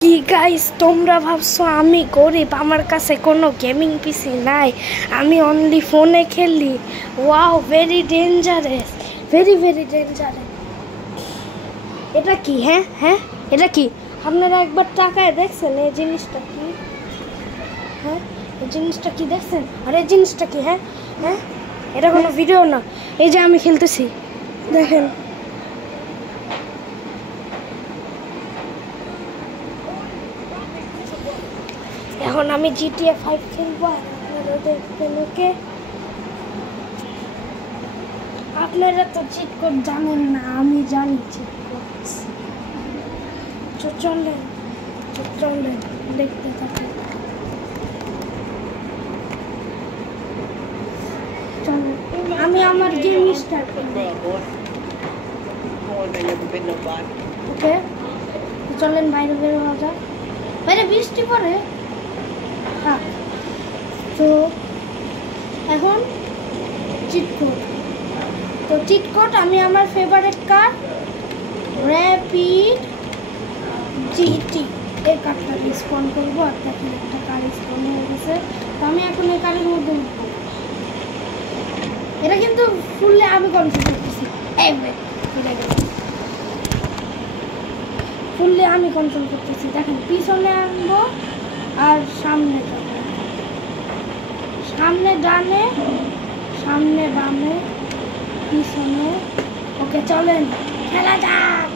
কি গাইস, তোমরা ভাবছো আমি গরিব, আমার কাছে কোনো গেমিং পিসি নাই, আমি অনলি ফোনে খেলি। Wow, very dangerous, very very dangerous. এটা কি? হ্যাঁ হ্যাঁ, এটা কি? আপনারা একবার তাকায় দেখছেন এই জিনিসটা কি? হ্যাঁ, এই জিনিসটা কি দেখছেন? আর এই জিনিসটা কি? হ্যাঁ হ্যাঁ, এটা কোনো ভিডিও না, এই যে আমি খেলতেছি, দেখেন। এখন আমি GTA 5 খেলবো, আপনারা দেখবেন। ওকে, আপনারা তো চিট কোড জানেন না, আমি জানি চিট কোড। চলেন চলেন দেখতে থাকুন। চলেন, আমি আমার গেম স্টার্ট করব। ওকে, চলেন বাইরে বের হওয়া যাক। বাইরে বৃষ্টি পড়ে। তো এখন চিট কোড, তো চিট কোড আমি আমার ফেভারিট কার র্যাপিড জিটি এই কারটা রেসপন্ড করবো। আর দেখেন একটা কার রেসপন্ড হয়ে গেছে। তো আমি এখন এই কারের মধ্যে উঠবো। এটা কিন্তু ফুললে আমি কন্ট্রোল করতেছি, ফুললে আমি কন্ট্রোল করতেছি। দেখেন পিছনে আনবো আর সামনে যাবো, সামনে ডানে, সামনে বামে, পিছনে। ওকে, চলেন খেলা যাক।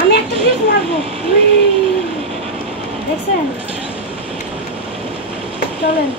আমি একটা জিনিস মারবো, দেখছেন? চলেন,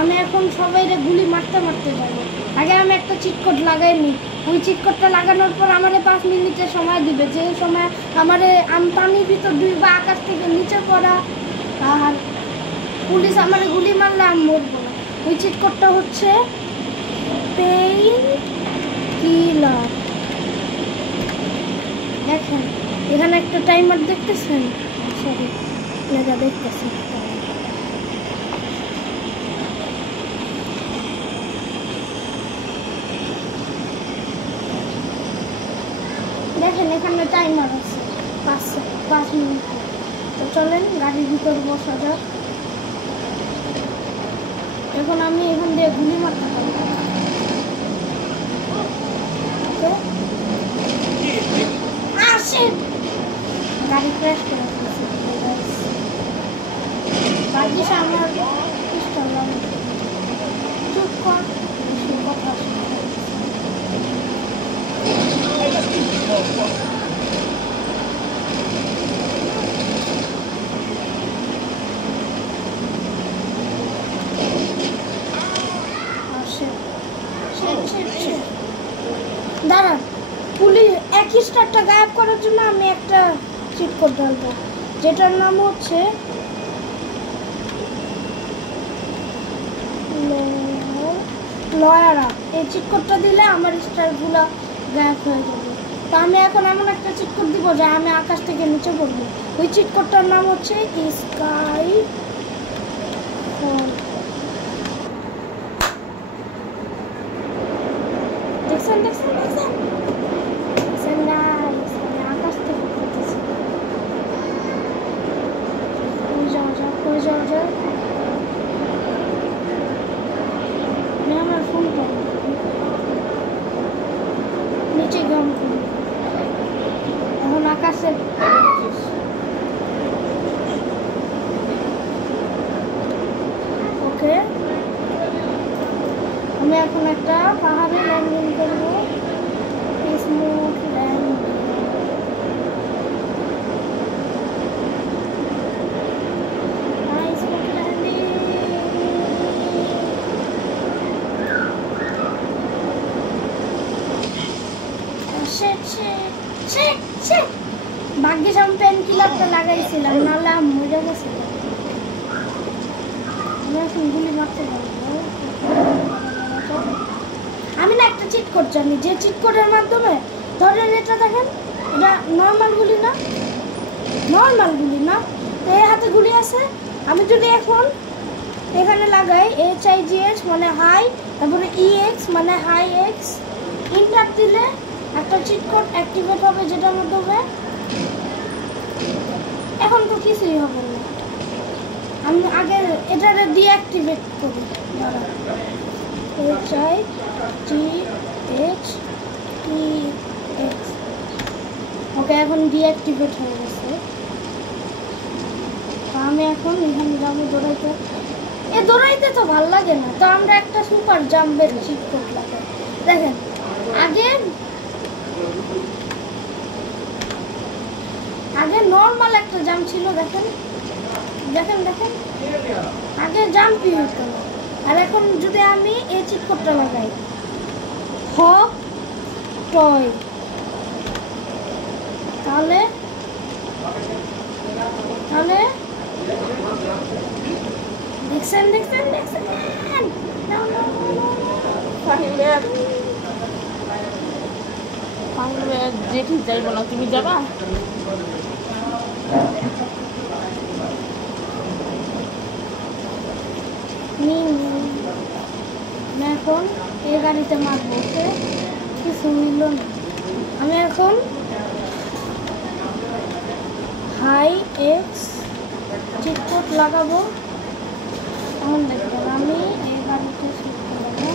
আমি এখন সবাইরে গুলি মারতে মারতে যাবো। আগে আমি একটা চিট কোড লাগাইনি, ওই চিট কোডটা লাগানোর পর আমারে 5 মিনিটের সময় দিবে, যে সময় আমারে আমি পানির ভিতর ডুববা, আকাশ থেকে নিচে পড়া, আর পুলিশ আমারে গুলি মারলে আমি মরবো না। ওই চিট কোডটা হচ্ছে পেইন কিলার। দেখেন এখানে একটা টাইমার দেখতেছেন, সরি এটা দেখতেছেন। দেখেন এখানে টাইমার আছে 5 মিনিট। তো চলেন গাড়ির ভিতর বসা যাক। এখন আমি এখান দিয়ে গুলি মারতে পারবো। গাড়ি ক্র্যাশ করে ফেলছে। বাকি আমার পিস্তল লাগে। চুপ কর, বেশি কথা শুনে। দাঁড়ান, পুলিশ এক স্টারটা গায়েব করার জন্য আমি একটা চিট কোড ঢালবো, যেটার নাম হচ্ছে লয়ারা। এই চিট কোডটা দিলে আমার স্টারগুলো গায়েব হয়ে যাবে। তো আমি এখন এমন একটা চিট কোড দিব যে আমি আকাশ থেকে নিচে পড়বো। ওই চিট কোডটার নাম হচ্ছে স্কাই ফল। দেখছেন দেখছেন দেখছেন, আকাশ থেকে পড়তেছে। যাওয়া যাক, হয়ে যাওয়া যাক। আমি আমার ফোনটা নিচে গরম করি। এখন আকাশে ওকে, আমি এখন একটা পাহাড়ে ল্যান্ডিং করবো। Smooth landing. ভাগ্যিস আমি পেন কিলারটা লাগাইছিলাম, নাহলে আমি মরে গেছিলাম। আমি এখন গুলি মারতে পারবো। আমি না একটা চিট কোড জানি, যে চিট কোডের মাধ্যমে ধরেন এটা দেখেন, এটা নর্মাল গুলি না, নর্মাল গুলি না, তো এই হাতে গুলি আছে। আমি যদি এখন এখানে লাগাই HIGH মানে হাই, তারপরে EX মানে হাই এক্স, ইন্টার দিলে একটা চিট কোড অ্যাক্টিভেট হবে, যেটার মাধ্যমে এখন তো কিছুই হবে না। আমি আগে এটাকে ডিঅ্যাক্টিভেট করি। HITHEX ওকে, এখন ডিঅ্যাক্টিভেট হয়ে গেছে। তো আমি এখন এখানে যাবো দৌড়াইতে। দৌড়াইতে তো ভাল লাগে না, তো আমরা একটা সুপার জাম্পের চিট কোড লাগাই। দেখেন আগে নর্মাল একটা জাম্প ছিল, দেখেন আগে জাম্পই হতো না। আর এখন যদি আমি এই চিট কোডটা লাগাই, হক টয়, তাহলে দেখছেন যেটি যাইব না, তুমি যাবা? এখন এই গাড়িতে মারবো, কিছু মিলল না। আমি এখন হাই এক্স চিট কোড লাগাবো। এখন দেখবেন আমি এই গাড়িতে শুট করবো।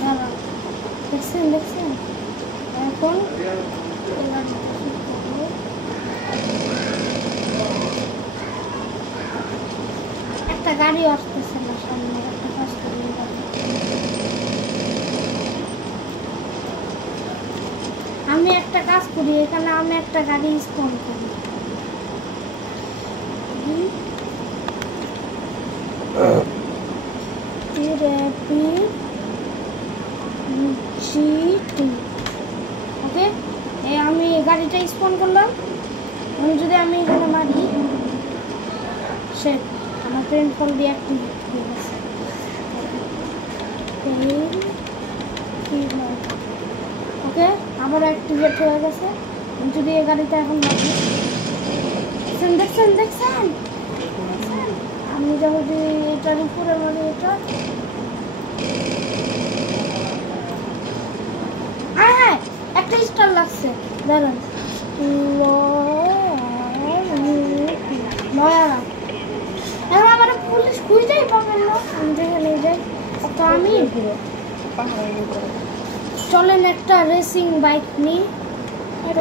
দাঁড়া, দেখছেন এখন এই গাড়িতে শুট করবো। একটা গাড়ি আসতেছে না সামনে, একটা কাজ করি। আমি একটা কাজ করি, এখানে আমি একটা গাড়ি স্পন করি। ওকে, আমি গাড়িটা স্পন করলাম। যদি আমি এখানে মারি, সে আমার ট্রেন ফল ডিঅ্যাক্টিভেট হয়ে গেছে। ওকে, আবার অ্যাক্টিভেট হয়ে গেছে। যদি এই গাড়িটা এখন দেখছেন আমি যদি এটার উপরে মানে এটা হ্যাঁ একটা স্টার লাগছে, দাঁড়ান। এখন আবার পুলিশ খুঁজেই পাবেন না, আমি যেখানে যাই। তো আমি চলেন একটা রেসিং বাইক নিই।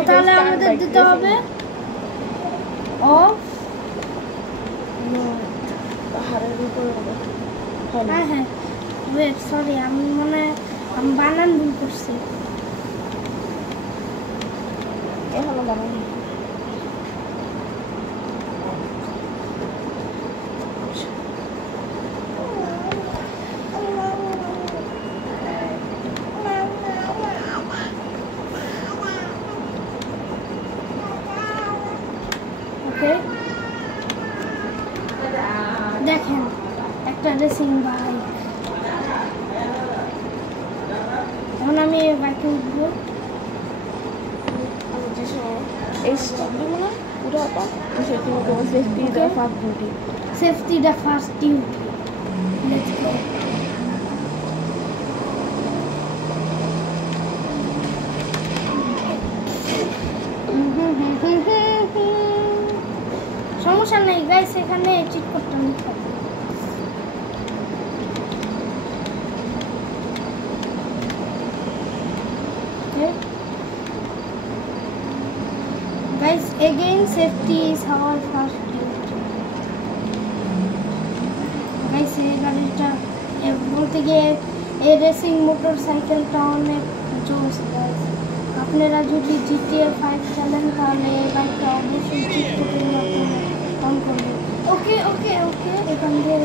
তাহলে আমাদের দিতে হবে হ্যাঁ ওয়েট, সরি, আমি বানান ভুল করছি। এখনো বানানি। দেখেন একটা রেসিং বাইক। এখন আমি বাইকে উঠবো। Safety the first duty. Let's go. সমস্যা নেই গাইস, এখানে চিট করতে নিতে হবে। Guys, again safety is our first duty. Guys, এই গাড়িটা বলতে গিয়ে এই রেসিং মোটরসাইকেলটা অনেক জোস গাইস। আপনারা যদি GTA 5 চালান তাহলে এই বাইকটা অবশ্যই চিট কোডের মাধ্যমে অন করবেন। ওকে এখান দিয়ে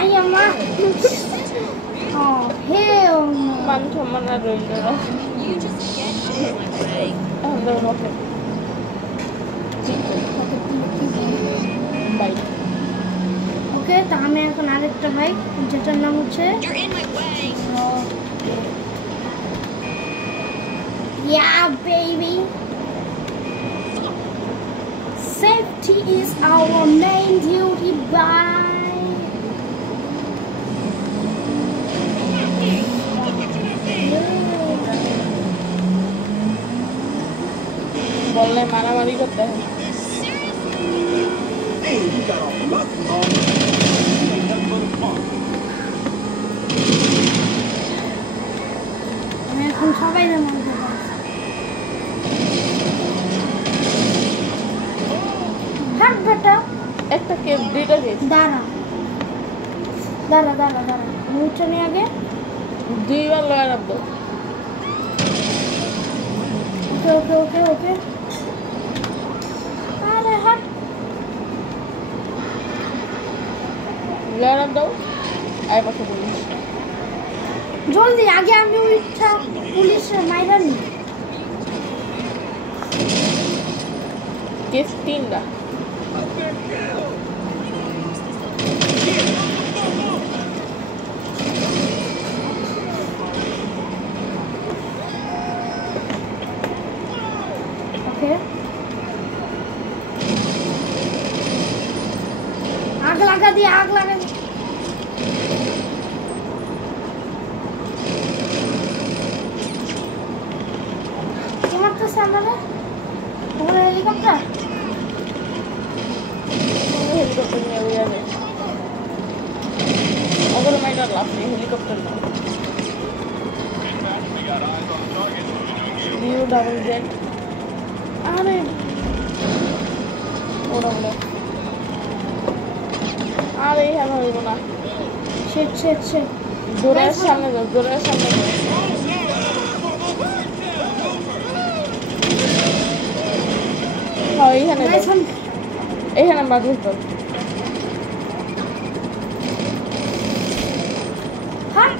আইয়ামা hell no. মান সম্মান আর রইল না। ওকে, তা আমি এখন আরেকটা বাইক যেটার নাম হচ্ছে Yeah baby, safety is our main duty. Bye. মারামারি করতে হয়। আমি এখন সবাই মারতে পারছি। হাট বেটা একটা কেস দুইটা কেস দাঁড়া দাঁড়া দাঁড়া দাঁড়া মুখটা নিয়ে আগে দুইবার লয়ার আব্দ ওকে ওকে ওকে ওকে আরে হাট লয়ার আব্দ আয় পাশে পুলিশ জলদি আগে আমি ওইটা পুলিশের মাইরা নি কেস তিনটা ওকে আগ লাগা দিয়ে আগ লাগা দিয়ে কি মারতেছে আমরা ওখানে হেলিকপ্টার হেলিকপ্টার নিয়ে উড়ে যাবে ওগুলো মাইটার লাভ নেই হেলিকপ্টার না ইউ ডাবল জেড আরে ওরা বলে আর এই হ্যাঁ হইব না শেট শেট শেট জোরের সামনে যাও জোরের সামনে যাও হ্যাঁ এইখানে যাও এইখানে বাজুস দাও হাট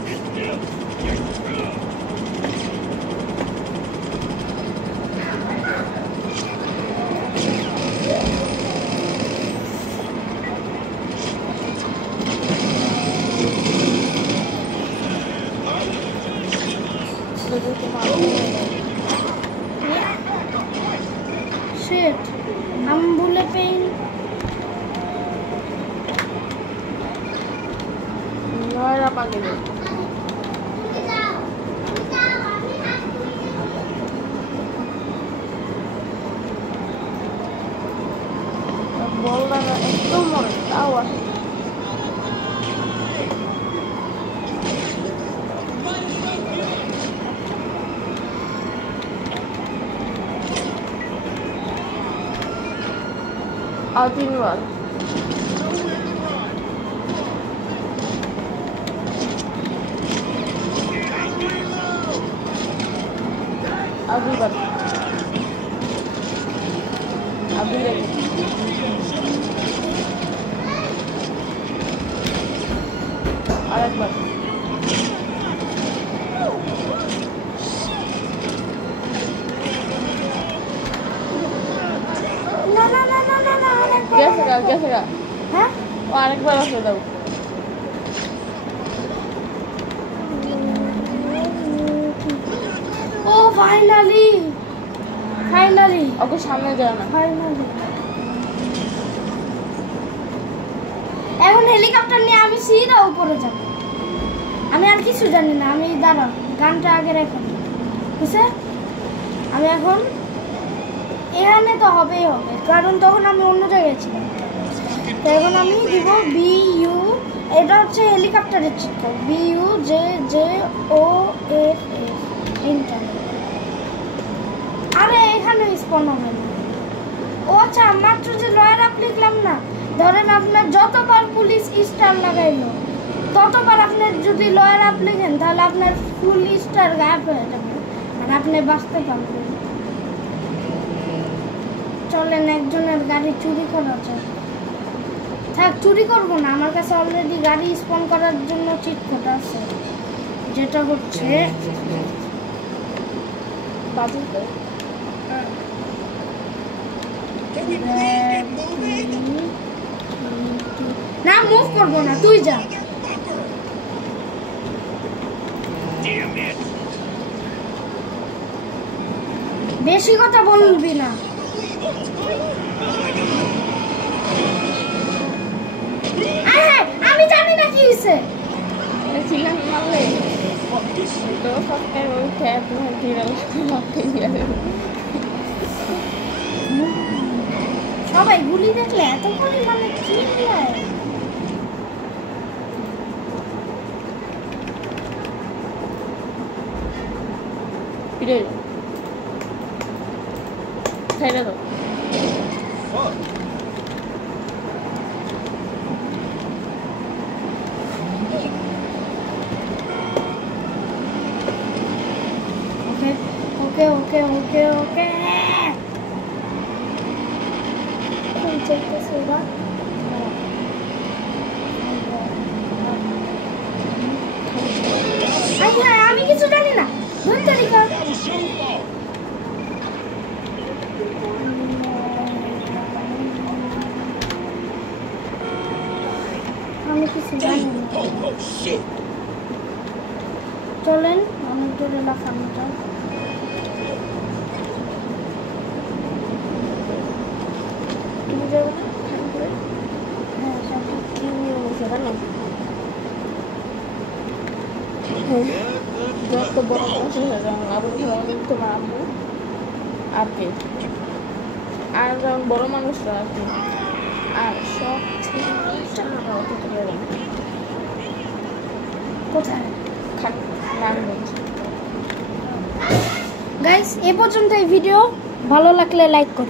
Shit. I'm bullet pain. লয়রা পাগে যাও বললা না একদম মরে তাও আসে আর তিনবার আর দুইবার আর দুইবার আর একবার না না না না না না আরেকবার গেছে গা হ্যাঁ ও আরেকবার আসলে দাও ও ফাইনালি ফাইনালি ওকে সামনে যাও না ফাইনালি এখন হেলিকপ্টার নিয়ে আমি সিধা উপরে যাব আমি আর কিছু জানি না আমি দাঁড়াও গানটা আগে রেখে বুঝছে আমি এখন এখানে তো হবেই হবে কারণ তখন আমি অন্য জায়গায় ছিলাম তো এখন আমি দিব বি ইউ এটা হচ্ছে হেলিকপ্টারের চিত্র B U J J O F F internet আরে এখানে স্পন হবে না ও আচ্ছা মাত্র যে লয়ার আপ লিখলাম না ধরেন আপনার যতবার পুলিশ স্টার লাগাইলো ততবার আপনার যদি লয়ার আপ লিখেন তাহলে আপনার ফুল স্টার গায়েব হয়ে যাবে আর আপনি বাঁচতে পারবেন চলেন একজনের গাড়ি চুরি করা যায় থাক চুরি করবো না আমার কাছে অলরেডি গাড়ি স্পন করার জন্য চিট কোড আছে যেটা হচ্ছে বাজে তো না মুভ করবো না তুই যা বেশি কথা বলবি না আমি জানি না কি হয়েছে ছিলাম মারলে তো সবটাই ওই ট্যাপ ধীরে সবাই গুলি দেখলে এত পরিমাণে চিল্লায়। ফিরে যাও, ছেড়ে দাও। ওকে ওকে ওকে ওকে কোন চলতেছে এবার? আচ্ছা আমি কিছু জানি না। ধরতে দিকা আমি কিছু জানি না। চলেন অনেক দূরে লাফানো যায়। তুমি যাবে না? হ্যাঁ কি নিয়ে বলছে জানো? যত বড় মানুষ হয়ে যেমন আবুল কালাম তোমার আম্মু আর কে, আর যেমন বড় মানুষরা আর কি, আর সব কোথায়? নারায়ণগঞ্জ। গাইস এ পর্যন্ত এই ভিডিও ভালো লাগলে লাইক করুন।